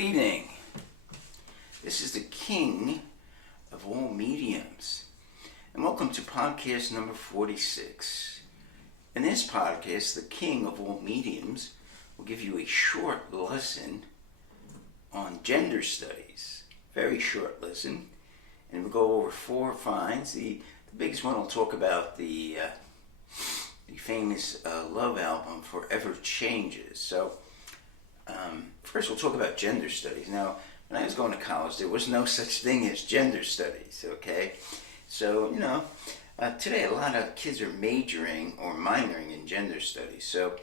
Good evening. This is the king of all mediums, and welcome to podcast number 46. In this podcast, the king of all mediums will give you a short lesson on gender studies. Very short lesson, and we'll go over four finds. The biggest one will talk about the famous Love album, Forever Changes. So, first we'll talk about gender studies. Now, when I was going to college, there was no such thing as gender studies, okay? So, today a lot of kids are majoring or minoring in gender studies. So,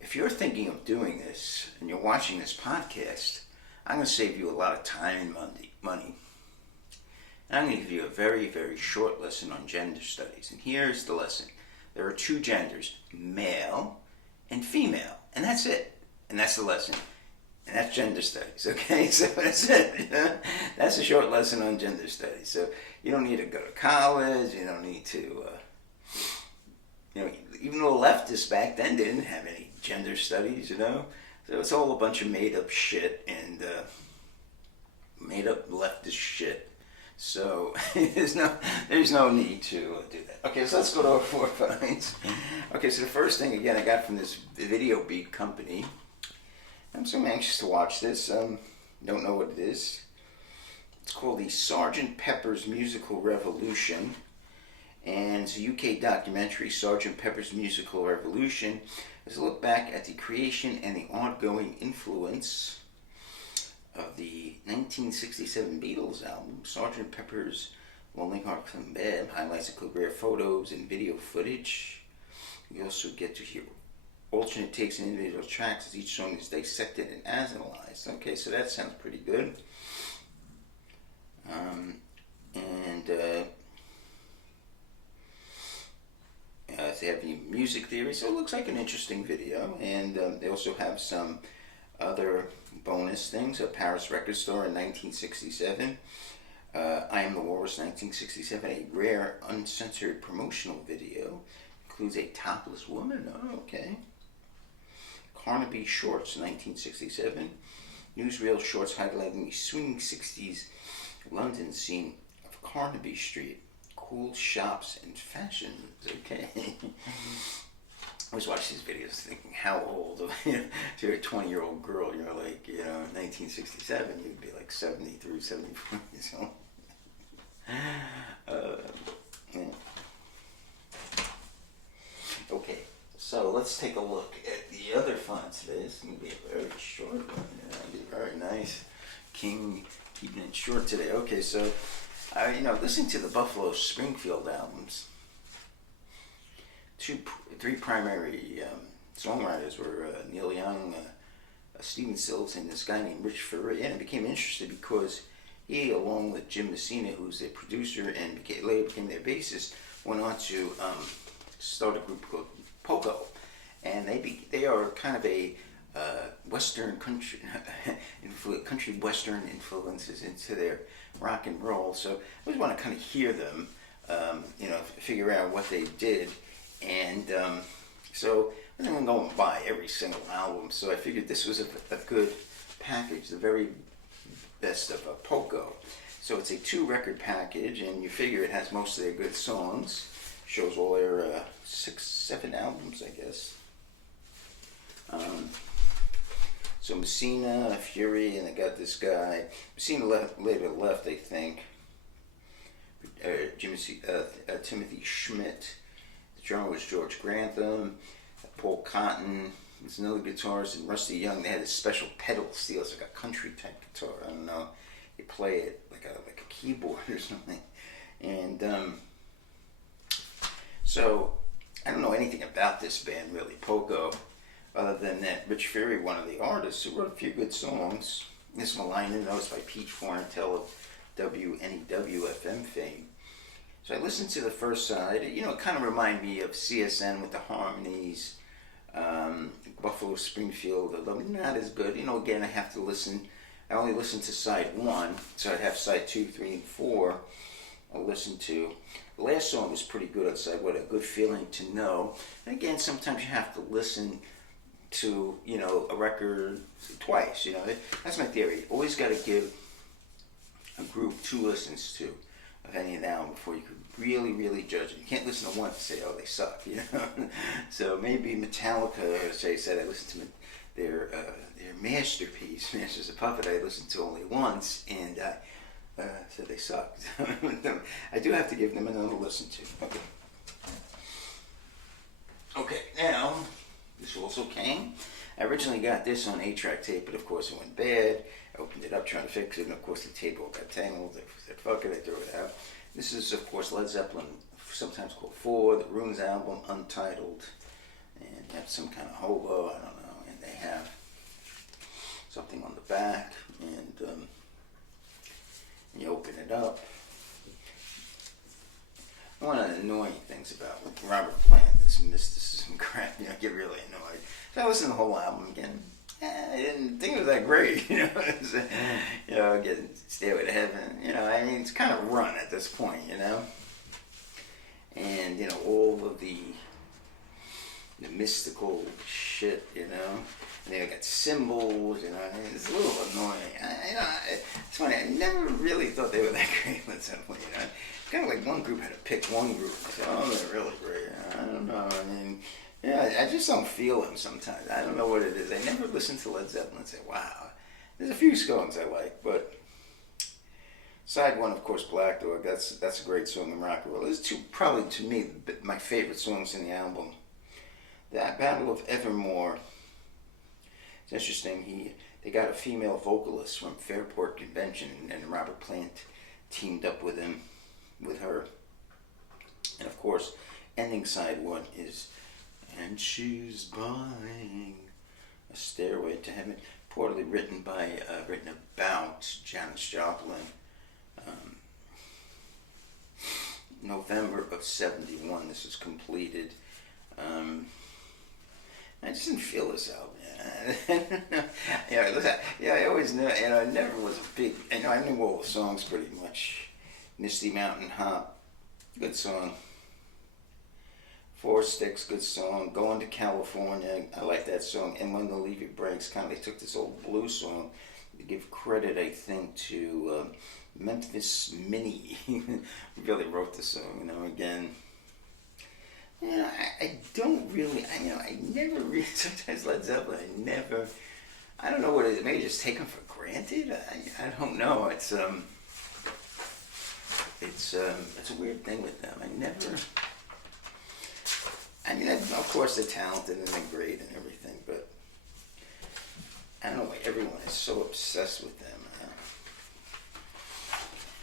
if you're thinking of doing this and you're watching this podcast, I'm going to save you a lot of time and money. And I'm going to give you a very, very short lesson on gender studies. And here's the lesson. There are two genders, male and female. And that's it. And that's the lesson. And that's gender studies, okay? So that's it. That's a short lesson on gender studies. So you don't need to go to college. You don't need to, even though leftists back then didn't have any gender studies, So it's all a bunch of made up shit and made up leftist shit. So there's no need to do that. Okay, so let's go to our four finds. Okay, so the first thing, again, I got from this Video Beat company. I'm so anxious to watch this. Don't know what it is. It's called the Sgt. Pepper's Musical Revolution. And it's a UK documentary, Sgt. Pepper's Musical Revolution. It's a look back at the creation and the ongoing influence of the 1967 Beatles album, Sgt. Pepper's Lonely Hearts Club Band, highlights include rare photos and video footage. You also get to hear alternate takes and individual tracks as each song is dissected and analyzed. Okay, so that sounds pretty good. They have the music theory, so it looks like an interesting video. And they also have some other bonus things. A Paris record store in 1967. I Am the Walrus, 1967. A rare, uncensored promotional video. Includes a topless woman. Oh, okay. Carnaby Shorts, 1967. Newsreel shorts highlighting the swinging 60s London scene of Carnaby Street. Cool shops and fashions. Okay. I always watch these videos thinking, how old? If you're a 20-year-old girl, you're like, in 1967, you'd be like 73, 74 years old. Yeah. Okay, so let's take a look at the other font today. This is going to be a very short one. Yeah, it'll be very nice. King keeping it short today. Okay, so, listening to the Buffalo Springfield albums, three primary songwriters were Neil Young, Stephen Stills, and this guy named Rich Ferrari. And I became interested because he, along with Jim Messina, who's their producer and later became their bassist, went on to start a group called Pogo. And they are kind of a Western country Western influences into their rock and roll. So I always want to kind of hear them, figure out what they did. And so I wasn't going to go and buy every single album, so I figured this was a good package, the very best of Pogo. So it's a 2-record package, and you figure it has most of their good songs. Shows all their 6-7 albums, I guess. So Messina, Fury, and they got this guy. Messina later left, I think. Timothy Schmidt. The drummer was George Grantham. Paul Cotton. There's another guitarist, and Rusty Young. They had this special pedal steel. It's like a country type guitar. I don't know. They play it like a keyboard or something. And so I don't know anything about this band really, Pogo, other than that Rich Ferrari, one of the artists, who wrote a few good songs. This Malina, noticed by Pete Fornatell of WNEW-FM fame. So I listened to the first side. It kind of reminded me of CSN with the harmonies, Buffalo Springfield, although not as good. Again, I have to listen. I only listened to side 1, so I'd have side 2, 3, and 4 I'll listen to. The last song was pretty good on side 1, A Good Feeling to Know. And again, sometimes you have to listen to, a record twice. That's my theory. Always got to give a group two listens to of any of the album before you could really, really judge it. You can't listen to one and say, oh, they suck, So maybe Metallica, as I said, I listened to their masterpiece, Masters of Puppet, I listened to only once, and I said they sucked. I do have to give them another listen to. Okay, now, this also came. I originally got this on 8-track tape, but of course it went bad. I opened it up trying to fix it, and of course the tape all got tangled. I said, fuck it, I threw it out. This is, of course, Led Zeppelin, sometimes called 4, the Runes album, Untitled. And that's some kind of hobo, I don't know. And they have something on the back, and you open it up. One of the annoying things about Robert Plant, this mysticism crap, I get really annoyed. So I listened to the whole album again. I didn't think it was that great, getting Stairway to Heaven, it's kind of run at this point, and, all of the mystical shit, and then I got symbols, and it's a little annoying. It's funny, I never really thought they were that great with Zeppelin, It's kind of like one group had to pick one group. I said, oh, they're really great. I don't know, I just don't feel them sometimes. I don't know what it is. I never listen to Led Zeppelin and say, wow. There's a few songs I like, but side one, of course, Black Dog, that's a great song in rock and roll. There's two, probably to me, my favorite songs in the album. That Battle of Evermore, it's interesting. They got a female vocalist from Fairport Convention, and Robert Plant teamed up with her. And of course, ending side one is, and she's buying a Stairway to Heaven, reportedly written about Janis Joplin, November of '71. This was completed. I just didn't feel this album. I always knew. I never was a big. I knew all the songs pretty much. Misty Mountain Hop, good song. Four Sticks, good song. Going to California, I like that song. And When the Levy Breaks, they took this old blues song to give credit, I think, to Memphis Minnie, who really wrote the song, again. I don't really, I never really, sometimes Led Zeppelin, I don't know what it is, maybe just take them for granted? I don't know, it's a weird thing with them. Of course they're talented and they're great and everything, but I don't know why everyone is so obsessed with them.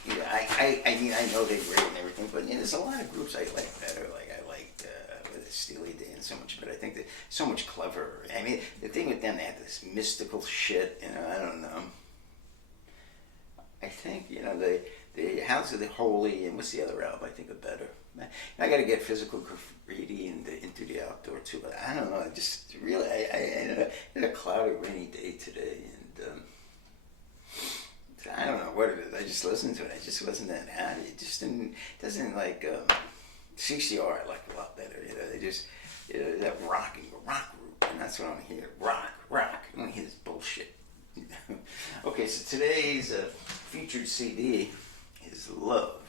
I know they're great and everything, but there's a lot of groups I like better. Like I liked Steely Dan so much, but I think they're so much cleverer. The thing with them, they have this mystical shit. I don't know. I think the House of the Holy and what's the other album I think are better. I got to get Physical Graffiti and Into the Outdoor too, but I don't know. I just really, I had a cloudy, rainy day today, and I don't know what it is. I just listened to it. I just wasn't that happy. It just doesn't like CCR. I like a lot better. They just that rock group, and that's what I want to hear. Rock. I want to hear this bullshit. Okay, so today's featured CD is Love.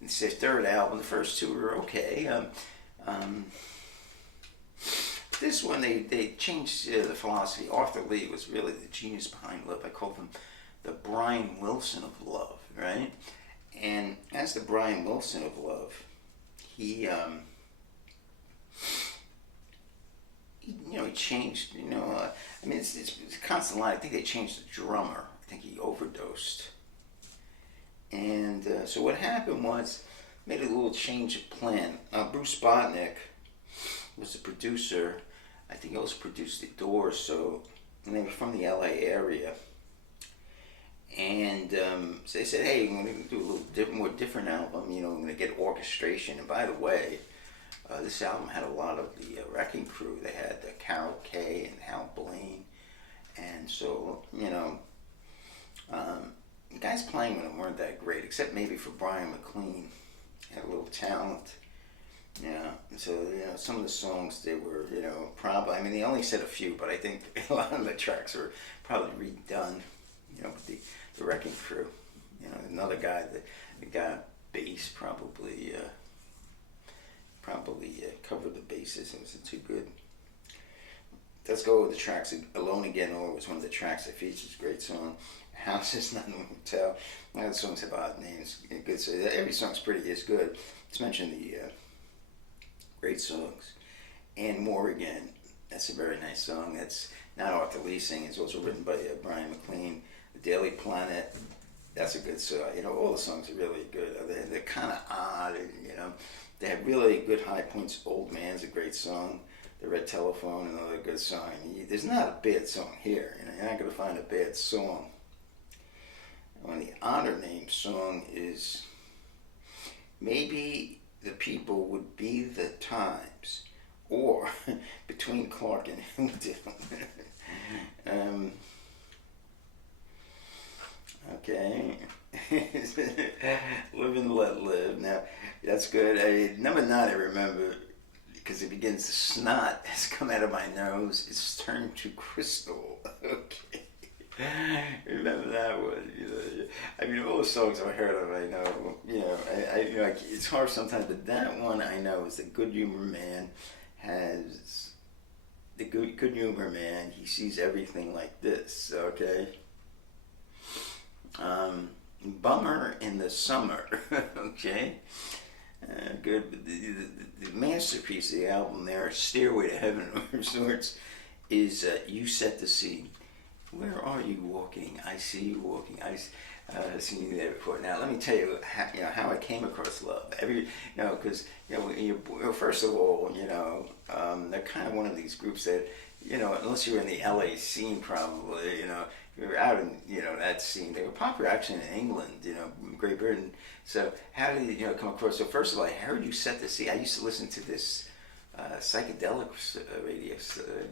It's their third album. The first two were okay. This one, they changed the philosophy. Arthur Lee was really the genius behind Love. I called him the Brian Wilson of Love, right? And as the Brian Wilson of Love, he changed, it's a constant line. I think they changed the drummer. I think he overdosed. And so what happened was, made a little change of plan. Bruce Botnick was the producer. I think he also produced The Doors, and they were from the LA area. And so they said, hey, we're going to do a little more different album, we're going to get orchestration. And by the way, this album had a lot of the Wrecking Crew. They had Carol Kay and Hal Blaine. And so, the guys playing with them weren't that great, except maybe for Brian McLean. He had a little talent. Yeah, so some of the songs they were probably, I mean, they only said a few, but I think a lot of the tracks were probably redone, with the Wrecking Crew. Another guy that the guy bass probably covered the bases. It wasn't too good. Let's go with the tracks. Alone Again Or was one of the tracks that features a great song. House is Not a Motel. A lot of the songs have odd names. Good. So every song's pretty is good. Let's mention the great songs. And More Again. That's a very nice song. That's not Arthur Lee singing. It's also written by Brian McLean. The Daily Planet. That's a good song. All the songs are really good. They're kind of odd. And, they have really good high points. Old Man's a great song. The Red Telephone, another good song. There's not a bad song here. You're not going to find a bad song. When the Honor Name song is Maybe the People Would Be the Times, or Between Clark and Hillsdale. Okay. Live and Let Live. Now, that's good. Number 9, I remember, because it begins to snot has come out of my nose. It's turned to crystal. Okay. Remember that one. I mean, all the songs I've heard of, I know. It's hard sometimes, but that one I know is the Good Humor Man has the good humor man. He sees everything like this. Okay. Bummer in the Summer. Okay. Good. The masterpiece of the album there, Stairway to Heaven of sorts, is You Set the Scene. Where are you walking? I see you walking. I've seen you there before. Now, let me tell you how I came across Love. Because first of all, they're kind of one of these groups that, unless you're in the LA scene, probably, you're out in that scene. They were popular actually in England, Great Britain. So how did you come across? So first of all, I heard You Set the Scene. I used to listen to this psychedelic radio,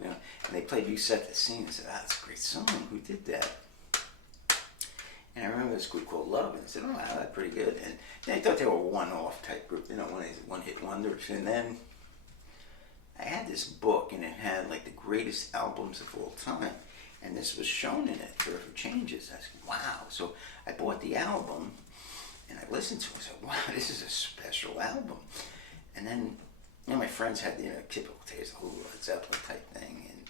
and they played You Set the Scene. I said, that's a great song. Who did that? And I remember this group called Love, and I said, oh, wow, that's pretty good. And I thought they were a one-off type group, one of these one-hit wonders. And then I had this book, and it had like the greatest albums of all time. And this was shown in it for changes. I said, wow. So I bought the album, and I listened to it. I said, wow, this is a special album. And then, my friends had, typical taste, Led Zeppelin type thing. And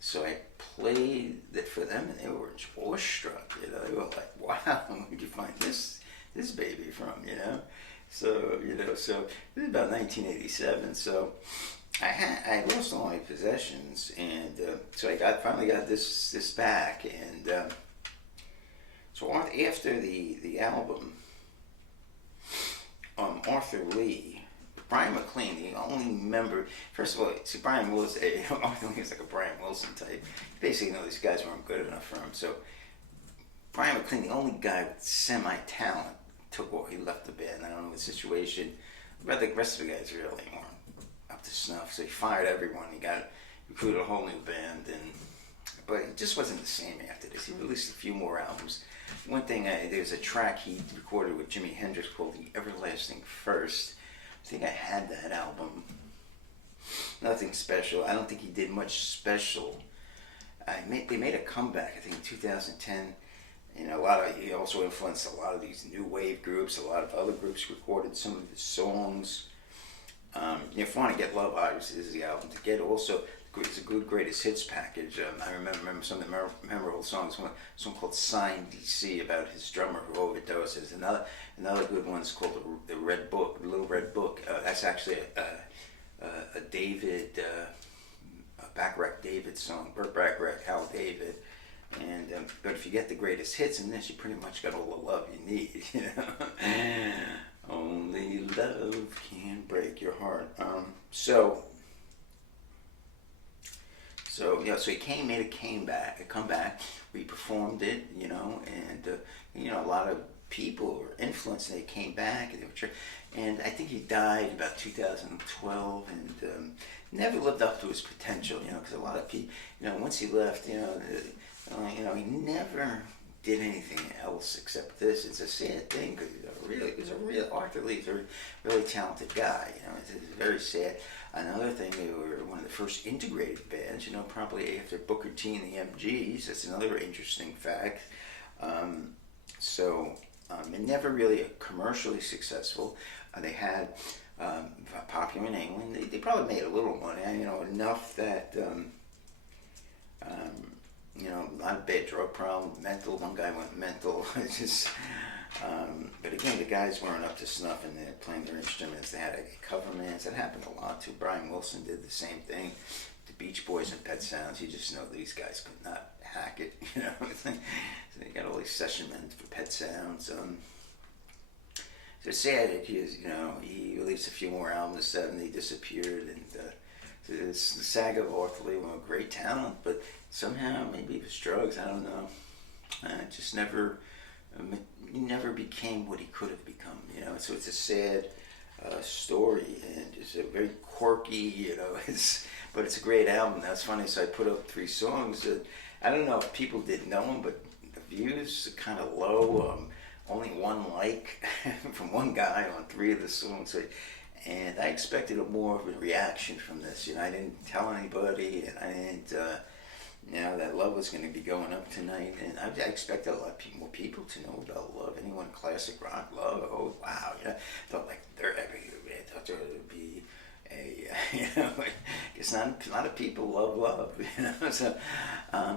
so I played it for them, and they were awestruck. They were like, wow, where'd you find this baby from, So, so this is about 1987. So I lost all my possessions, and so I finally got this back, and so after the album, Arthur Lee, Brian McLean, the only member. First of all, see, Brian Wilson, Arthur Lee was like a Brian Wilson type. Basically, these guys weren't good enough for him. So Brian McLean, the only guy with semi-talent, took off. He left the band. I don't know the situation, but the rest of the guys really weren't up to snuff. So he fired everyone. He recruited a whole new band, but it just wasn't the same after this. He released a few more albums. One thing, there's a track he recorded with Jimi Hendrix called The Everlasting First. I think I had that album. Nothing special. I don't think he did much special. They made a comeback, I think, in 2010. He also influenced a lot of these new wave groups. A lot of other groups recorded some of his songs. If you want to get Love, obviously, this is the album to get. Also, it's a good greatest hits package. I remember some of the memorable songs. One song called "Sign DC" about his drummer who overdoses. Another good one is called the Red Book, the Little Red Book. That's actually a David, a Bacharach David song. Burt Bacharach, Hal David. And but if you get the greatest hits in this, you pretty much got all the love you need. Only love can break your heart. So he made a comeback. We performed it, and a lot of people were influenced. And they came back, and and I think he died about 2012, and never lived up to his potential. Because a lot of people, once he left, he never did anything else except this. It's a sad thing because he's a real Arthur Lee's a really talented guy. It's very sad. Another thing, they were one of the first integrated bands. Probably after Booker T and the MGs. That's another interesting fact. Never really commercially successful. They had popular in England. They probably made a little money. Enough that. Not a bad drug problem, mental. One guy went mental. It's just, but again, the guys weren't up to snuff, and they're playing their instruments. They had cover bands. That happened a lot too. Brian Wilson did the same thing. The Beach Boys and Pet Sounds. You just know these guys could not hack it. So they got all these session men for Pet Sounds. It's sad that he released a few more albums. In the 70s, disappeared, and it's the saga of Arthur Lee, a great talent, but somehow maybe it was drugs. I don't know. Just never, he never became what he could have become. So it's a sad story, and it's a very quirky. But it's a great album. That's funny. So I put up 3 songs. I don't know if people did know them, but the views are kind of low. Only one like from one guy on 3 of the songs. And I expected more of a reaction from this. I didn't tell anybody, and I didn't, that Love was going to be going up tonight. And I expected a lot more people to know about Love. Anyone classic rock, Love, oh, wow. Thought like I thought there would be it's not a lot of people love Love, So,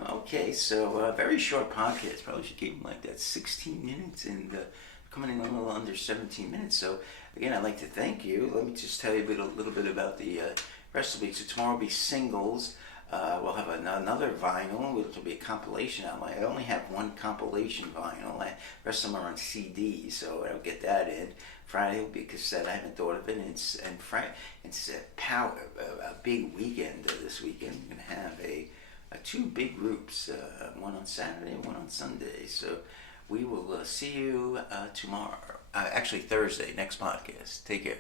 okay, so very short podcast. Probably should keep them like that, 16 minutes, and coming in a little under 17 minutes. So again, I'd like to thank you. Let me just tell you a little bit about the rest of the week. So tomorrow will be singles. We'll have another vinyl, which will be a compilation album. I only have one compilation vinyl. The rest of them are on CD, so I'll get that in. Friday will be a cassette. I haven't thought of it. It's a big weekend this weekend. We're going to have 2 big groups, one on Saturday and one on Sunday. So we will see you tomorrow. Actually, Thursday, next podcast. Take care.